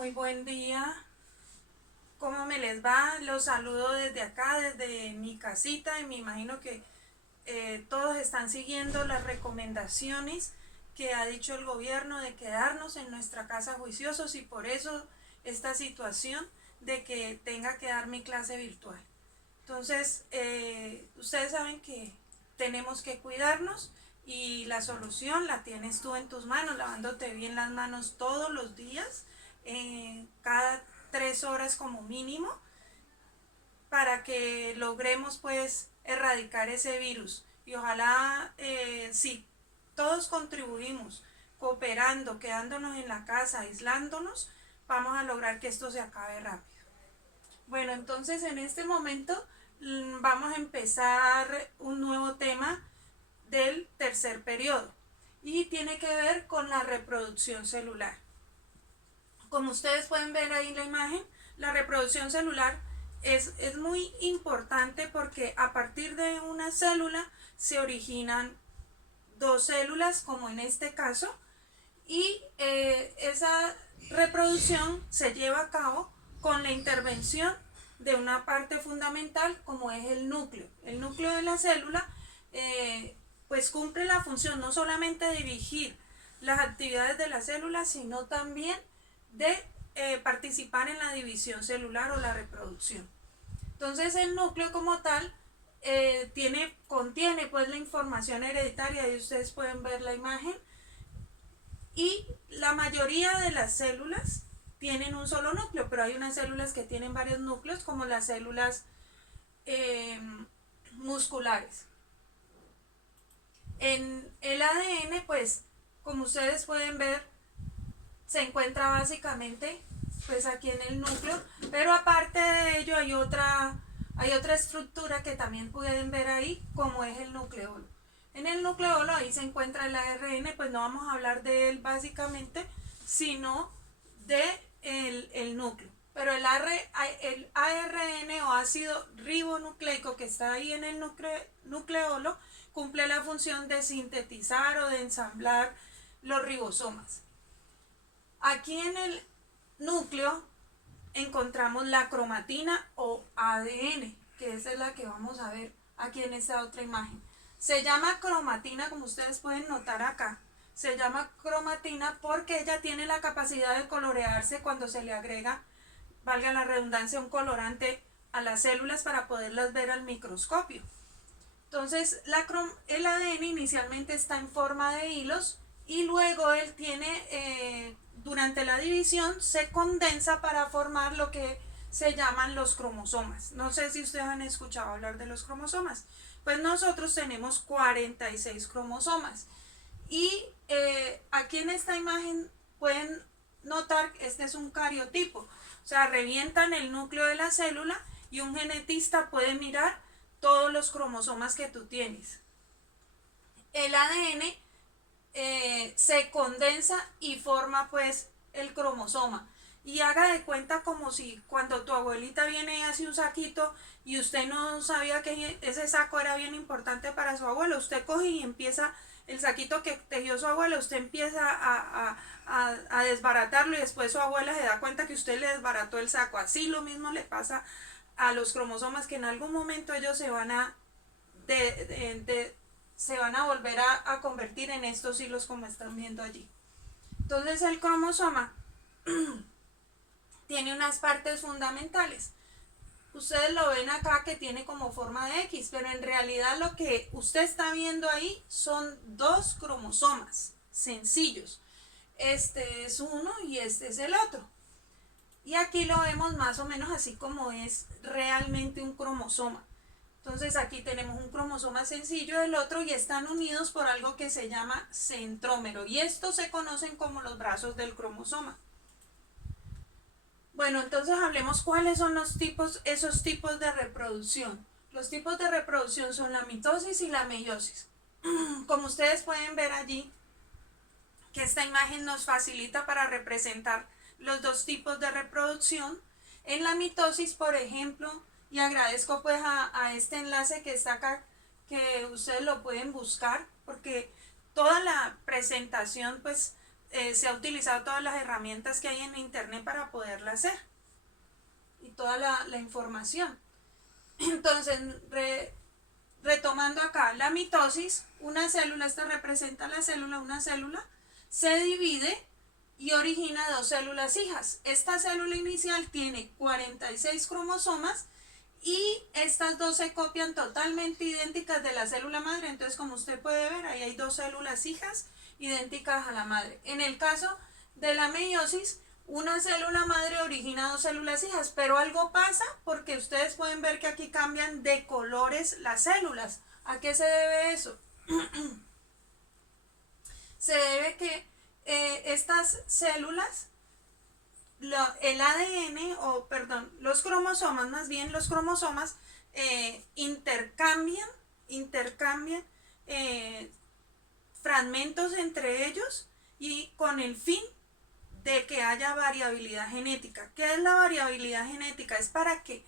muy buen día. ¿Cómo me les va? Los saludo desde acá, desde mi casita, y me imagino que todos están siguiendo las recomendaciones que ha dicho el gobierno de quedarnos en nuestra casa juiciosos, y por eso esta situación de que tenga que dar mi clase virtual. Entonces, ustedes saben que tenemos que cuidarnos, y la solución la tienes tú en tus manos, lavándote bien las manos todos los días, cada 3 horas como mínimo, para que logremos pues erradicar ese virus. Y ojalá, si todos contribuimos cooperando, quedándonos en la casa, aislándonos, vamos a lograr que esto se acabe rápido. Bueno, entonces en este momento vamos a empezar un nuevo tema del tercer periodo, y tiene que ver con la reproducción celular. Como ustedes pueden ver ahí en la imagen, la reproducción celular es muy importante, porque a partir de una célula se originan dos células, como en este caso, y esa reproducción se lleva a cabo con la intervención de una parte fundamental, como es el núcleo. El núcleo de la célula pues cumple la función no solamente de dirigir las actividades de la célula, sino también de participar en la división celular o la reproducción. Entonces el núcleo como tal contiene pues la información hereditaria, y ustedes pueden ver la imagen, y la mayoría de las células tienen un solo núcleo, pero hay unas células que tienen varios núcleos, como las células musculares. En el ADN, pues, como ustedes pueden ver, se encuentra básicamente pues aquí en el núcleo, pero aparte de ello hay otra estructura que también pueden ver ahí, como es el nucleolo. En el nucleolo ahí se encuentra el ARN, pues no vamos a hablar de él básicamente, sino de el núcleo. Pero el ARN o ácido ribonucleico que está ahí en el nucleolo cumple la función de sintetizar o de ensamblar los ribosomas. Aquí en el núcleo encontramos la cromatina o ADN, que esa es la que vamos a ver aquí en esta otra imagen. Se llama cromatina, como ustedes pueden notar acá. Se llama cromatina porque ella tiene la capacidad de colorearse cuando se le agrega, valga la redundancia, un colorante a las células para poderlas ver al microscopio. Entonces, el ADN inicialmente está en forma de hilos, y luego él tiene, durante la división, se condensa para formar lo que se llaman los cromosomas. No sé si ustedes han escuchado hablar de los cromosomas. Pues nosotros tenemos 46 cromosomas. Y aquí en esta imagen pueden notar que este es un cariotipo. O sea, revientan el núcleo de la célula y un genetista puede mirar todos los cromosomas que tú tienes. El ADN se condensa y forma pues el cromosoma. Y haga de cuenta como si cuando tu abuelita viene y hace un saquito y usted no sabía que ese saco era bien importante para su abuelo, usted coge y empieza el saquito que tejió su abuela, usted empieza a desbaratarlo, y después su abuela se da cuenta que usted le desbarató el saco. Así lo mismo le pasa a los cromosomas, que en algún momento ellos se van a volver a convertir en estos hilos, como están viendo allí. Entonces el cromosoma tiene unas partes fundamentales. Ustedes lo ven acá que tiene como forma de X, pero en realidad lo que usted está viendo ahí son dos cromosomas sencillos. Este es uno y este es el otro. Y aquí lo vemos más o menos así como es realmente un cromosoma. Entonces aquí tenemos un cromosoma sencillo del otro, y están unidos por algo que se llama centrómero, y estos se conocen como los brazos del cromosoma. Bueno, entonces hablemos cuáles son esos tipos de reproducción. Los tipos de reproducción son la mitosis y la meiosis. Como ustedes pueden ver allí, que esta imagen nos facilita para representar los dos tipos de reproducción. En la mitosis, por ejemplo, y agradezco pues a este enlace que está acá, que ustedes lo pueden buscar, porque toda la presentación pues se ha utilizado todas las herramientas que hay en internet para poderla hacer y toda la información. Entonces, retomando acá, la mitosis, una célula, esta representa la célula, una célula se divide y origina dos células hijas. Esta célula inicial tiene 46 cromosomas y estas dos se copian totalmente idénticas de la célula madre. Entonces, como usted puede ver, ahí hay dos células hijas idénticas a la madre. En el caso de la meiosis, una célula madre origina dos células hijas, pero algo pasa porque ustedes pueden ver que aquí cambian de colores las células. ¿A qué se debe eso? Se debe que estas células, el ADN, o perdón, los cromosomas, más bien los cromosomas, intercambian fragmentos entre ellos y con el fin de que haya variabilidad genética. ¿Qué es la variabilidad genética? Es para que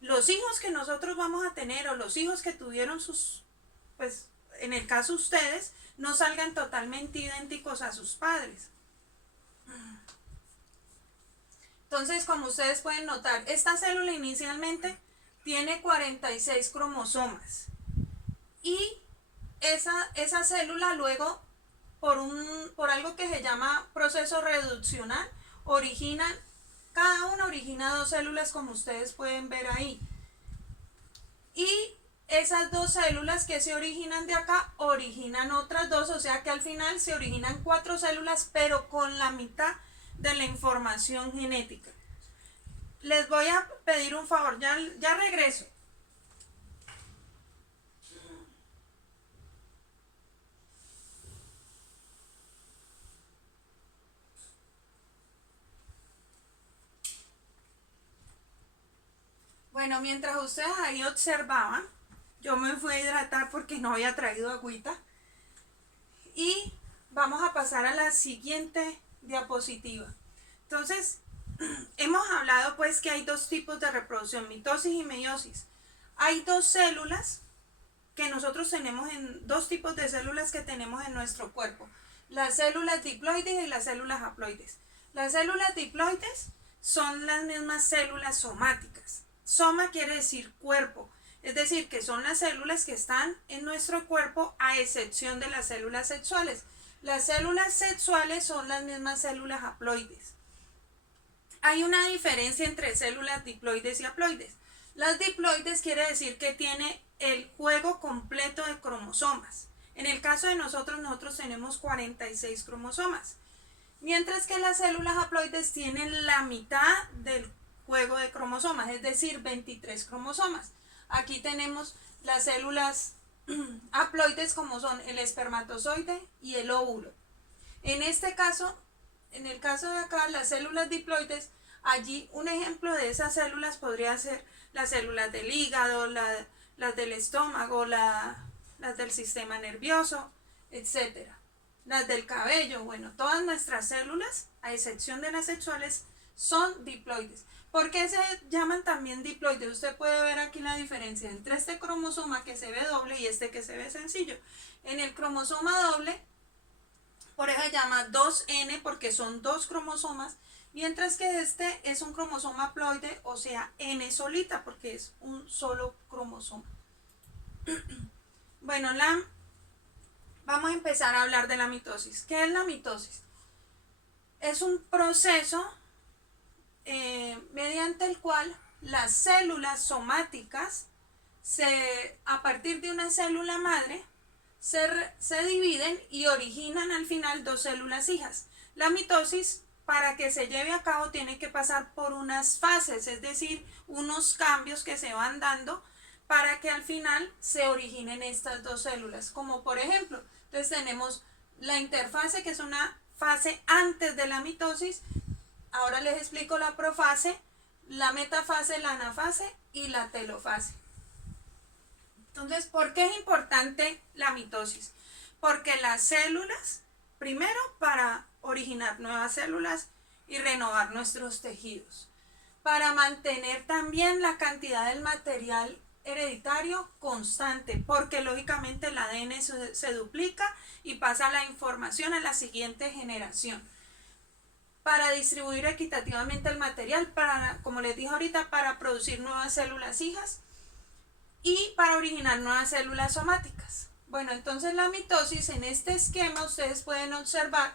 los hijos que nosotros vamos a tener o los hijos que tuvieron sus, pues en el caso ustedes, no salgan totalmente idénticos a sus padres. Entonces, como ustedes pueden notar, esta célula inicialmente tiene 46 cromosomas y esa célula luego, por algo que se llama proceso reduccional, cada una origina dos células, como ustedes pueden ver ahí. Y esas dos células que se originan de acá originan otras dos, o sea que al final se originan 4 células, pero con la mitad de la información genética. Les voy a pedir un favor, ya regreso. Bueno, mientras ustedes ahí observaban, yo me fui a hidratar porque no había traído agüita. Y vamos a pasar a la siguiente diapositiva. Entonces, hemos hablado pues que hay dos tipos de reproducción, mitosis y meiosis. Hay dos células que nosotros tenemos, dos tipos de células que tenemos en nuestro cuerpo. Las células diploides y las células haploides. Las células diploides son las mismas células somáticas. Soma quiere decir cuerpo, es decir, que son las células que están en nuestro cuerpo a excepción de las células sexuales. Las células sexuales son las mismas células haploides. Hay una diferencia entre células diploides y haploides. Las diploides quiere decir que tiene el juego completo de cromosomas. En el caso de nosotros tenemos 46 cromosomas. Mientras que las células haploides tienen la mitad del juego de cromosomas, es decir, 23 cromosomas. Aquí tenemos las células haploides como son el espermatozoide y el óvulo. En este caso, en el caso de acá, las células diploides, allí un ejemplo de esas células podría ser las células del hígado, las del estómago, las del sistema nervioso, etc. Las del cabello, bueno, todas nuestras células, a excepción de las sexuales, son diploides. ¿Por qué se llaman también diploides? Usted puede ver aquí la diferencia entre este cromosoma que se ve doble y este que se ve sencillo. En el cromosoma doble, por eso se llama 2N porque son dos cromosomas, mientras que este es un cromosoma haploide, o sea, N solita porque es un solo cromosoma. Bueno, vamos a empezar a hablar de la mitosis. ¿Qué es la mitosis? Es un proceso mediante el cual las células somáticas a partir de una célula madre se dividen y originan al final dos células hijas. La mitosis, para que se lleve a cabo, tiene que pasar por unas fases, es decir, unos cambios que se van dando para que al final se originen estas dos células, como por ejemplo, entonces tenemos la interfase, que es una fase antes de la mitosis. Ahora les explico la profase, la metafase, la anafase y la telofase. Entonces, ¿por qué es importante la mitosis? Porque las células, primero para originar nuevas células y renovar nuestros tejidos, para mantener también la cantidad del material hereditario constante, porque lógicamente el ADN se duplica y pasa la información a la siguiente generación para distribuir equitativamente el material, para, como les dije ahorita, para producir nuevas células hijas y para originar nuevas células somáticas. Bueno, entonces la mitosis, en este esquema ustedes pueden observar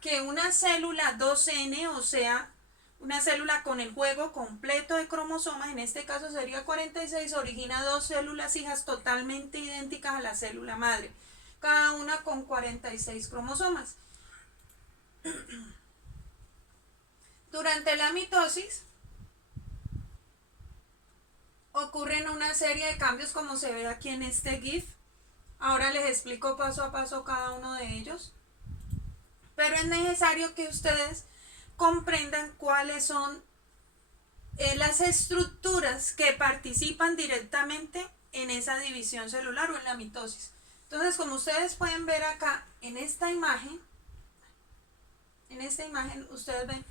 que una célula 2N, o sea, una célula con el juego completo de cromosomas, en este caso sería 46, origina dos células hijas totalmente idénticas a la célula madre, cada una con 46 cromosomas. Durante la mitosis ocurren una serie de cambios como se ve aquí en este GIF. Ahora les explico paso a paso cada uno de ellos. Pero es necesario que ustedes comprendan cuáles son las estructuras que participan directamente en esa división celular o en la mitosis. Entonces, como ustedes pueden ver acá en esta imagen ustedes ven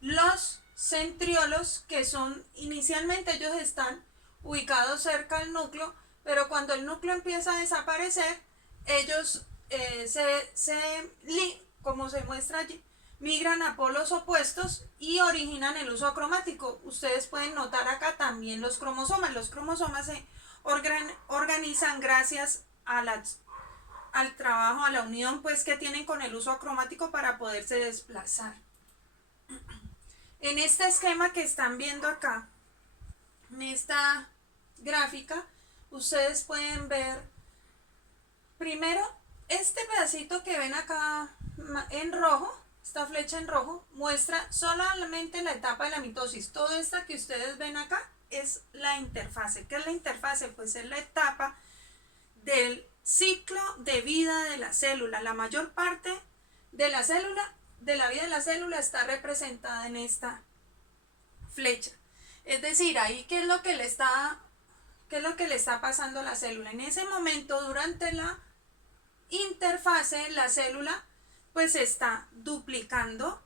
los centriolos, que son, inicialmente ellos están ubicados cerca del núcleo, pero cuando el núcleo empieza a desaparecer, ellos como se muestra allí, migran a polos opuestos y originan el uso acromático. Ustedes pueden notar acá también los cromosomas. Los cromosomas se organizan gracias al trabajo, a la unión pues que tienen con el uso acromático para poderse desplazar. En este esquema que están viendo acá, en esta gráfica, ustedes pueden ver primero este pedacito que ven acá en rojo. Esta flecha en rojo muestra solamente la etapa de la mitosis. Todo esto que ustedes ven acá es la interfase. ¿Qué es la interfase? Pues es la etapa del ciclo de vida de la célula. La mayor parte de la célula, de la vida de la célula, está representada en esta flecha. Es decir, ahí ¿qué es lo que le está pasando a la célula? En ese momento, durante la interfase, la célula pues está duplicando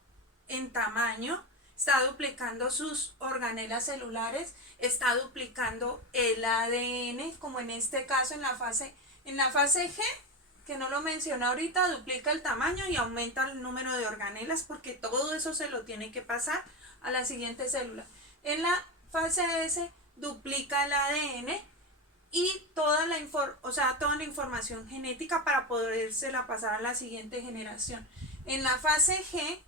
en tamaño, está duplicando sus organelas celulares, está duplicando el ADN, como en este caso en la fase G, que no lo mencioné ahorita, duplica el tamaño y aumenta el número de organelas, porque todo eso se lo tiene que pasar a la siguiente célula. En la fase S duplica el ADN y toda la información genética para podérsela pasar a la siguiente generación. En la fase G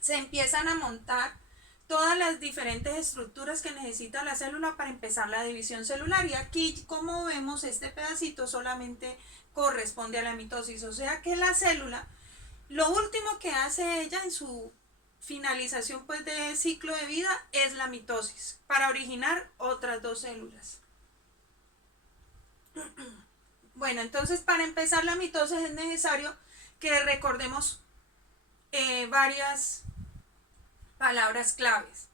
se empiezan a montar todas las diferentes estructuras que necesita la célula para empezar la división celular, y aquí, como vemos, este pedacito solamente corresponde a la mitosis, o sea que la célula, lo último que hace ella en su finalización pues de ciclo de vida es la mitosis para originar otras dos células. Bueno, entonces para empezar la mitosis es necesario que recordemos varias palabras claves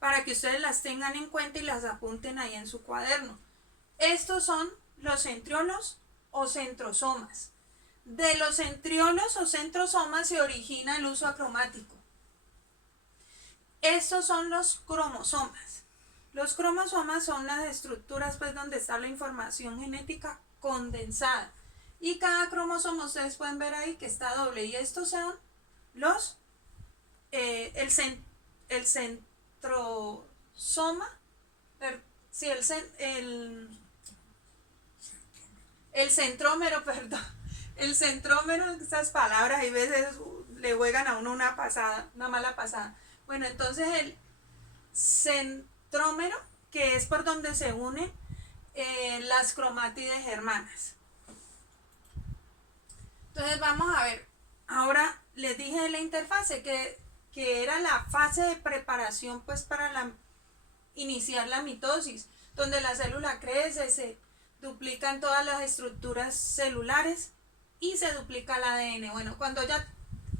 para que ustedes las tengan en cuenta y las apunten ahí en su cuaderno. Estos son los centriolos o centrosomas. De los centriolos o centrosomas se origina el uso acromático. Estos son los cromosomas. Los cromosomas son las estructuras pues donde está la información genética condensada. Y cada cromosoma, ustedes pueden ver ahí que está doble. Y estos son los el centrosoma, sí, el centrómero, perdón. El centrómero, estas palabras, hay veces le juegan a uno una mala pasada. Bueno, entonces el centrómero, que es por donde se unen las cromátides hermanas. Entonces vamos a ver, ahora les dije de la interfase que era la fase de preparación pues para iniciar la mitosis, donde la célula crece, se duplican todas las estructuras celulares y se duplica el ADN. Bueno, cuando ya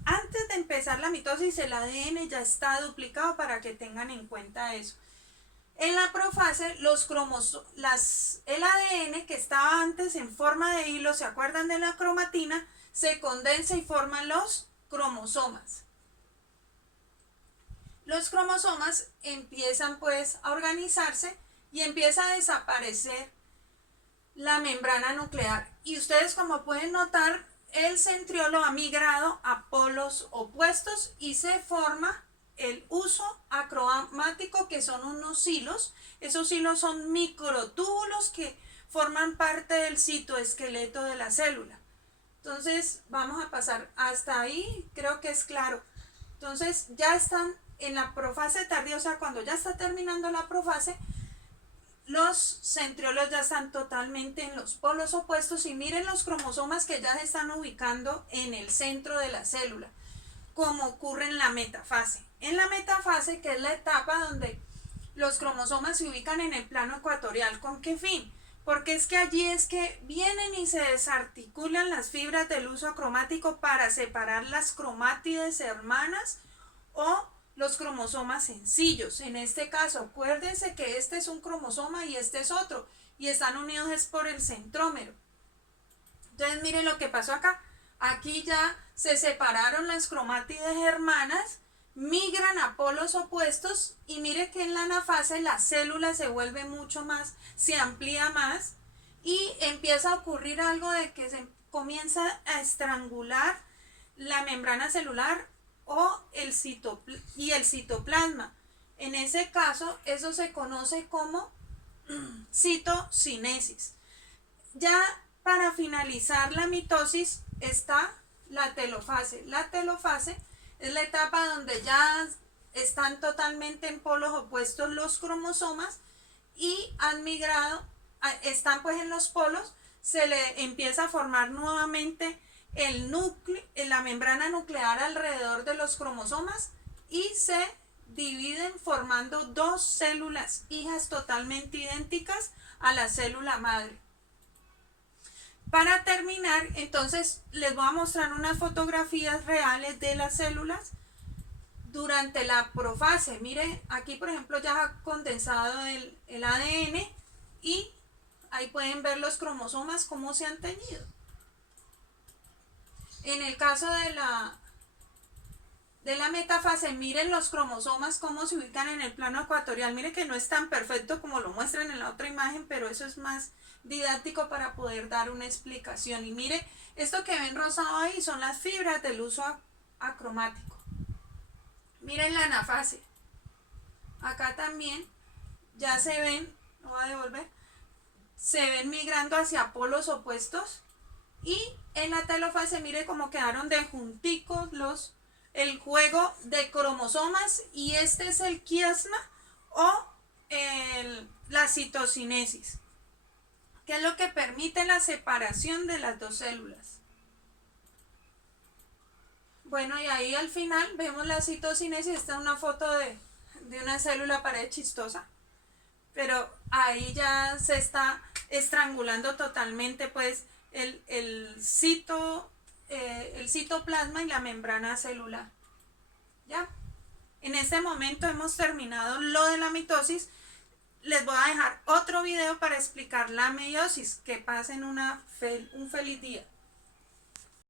antes de empezar la mitosis el ADN ya está duplicado, para que tengan en cuenta eso. En la profase, el ADN que estaba antes en forma de hilo, ¿se acuerdan de la cromatina? Se condensa y forman los cromosomas. Los cromosomas empiezan pues a organizarse y empieza a desaparecer la membrana nuclear. Y ustedes, como pueden notar, el centriolo ha migrado a polos opuestos y se forma el uso acromático, que son unos hilos. Esos hilos son microtúbulos que forman parte del citoesqueleto de la célula. Entonces vamos a pasar hasta ahí, creo que es claro. Entonces ya están en la profase tardía, o sea, cuando ya está terminando la profase, los centriolos ya están totalmente en los polos opuestos y miren los cromosomas que ya se están ubicando en el centro de la célula, como ocurre en la metafase. En la metafase, que es la etapa donde los cromosomas se ubican en el plano ecuatorial, ¿con qué fin? Porque es que allí es que vienen y se desarticulan las fibras del uso acromático para separar las cromátides hermanas o los cromosomas sencillos. En este caso, acuérdense que este es un cromosoma y este es otro, y están unidos es por el centrómero. Entonces miren lo que pasó acá. Aquí ya se separaron las cromátides hermanas, migran a polos opuestos, y mire que en la anafase la célula se vuelve mucho más, se amplía más, y empieza a ocurrir algo de que se comienza a estrangular la membrana celular o el citoplasma. En ese caso, eso se conoce como citocinesis. Ya para finalizar la mitosis está la telofase. La telofase es la etapa donde ya están totalmente en polos opuestos los cromosomas y han migrado, están pues en los polos, se le empieza a formar nuevamente el núcleo, la membrana nuclear alrededor de los cromosomas, y se dividen formando dos células hijas totalmente idénticas a la célula madre. Para terminar, entonces les voy a mostrar unas fotografías reales de las células durante la profase. Miren, aquí por ejemplo ya ha condensado el ADN y ahí pueden ver los cromosomas cómo se han teñido. En el caso de la metafase, miren los cromosomas cómo se ubican en el plano ecuatorial. Miren que no es tan perfecto como lo muestran en la otra imagen, pero eso es más didáctico para poder dar una explicación. Y mire, esto que ven rosado ahí son las fibras del uso acromático. Miren la anafase. Acá también ya se ven, lo voy a devolver, se ven migrando hacia polos opuestos. Y en la telofase, mire cómo quedaron de junticos el juego de cromosomas, y este es el quiasma o la citocinesis, que es lo que permite la separación de las dos células. Bueno, y ahí al final vemos la citocinesis. Esta es una foto de una célula pared chistosa, pero ahí ya se está estrangulando totalmente pues el citoplasma y la membrana celular. ¿Ya? En este momento hemos terminado lo de la mitosis. Les voy a dejar otro video para explicar la meiosis. Que pasen un feliz día.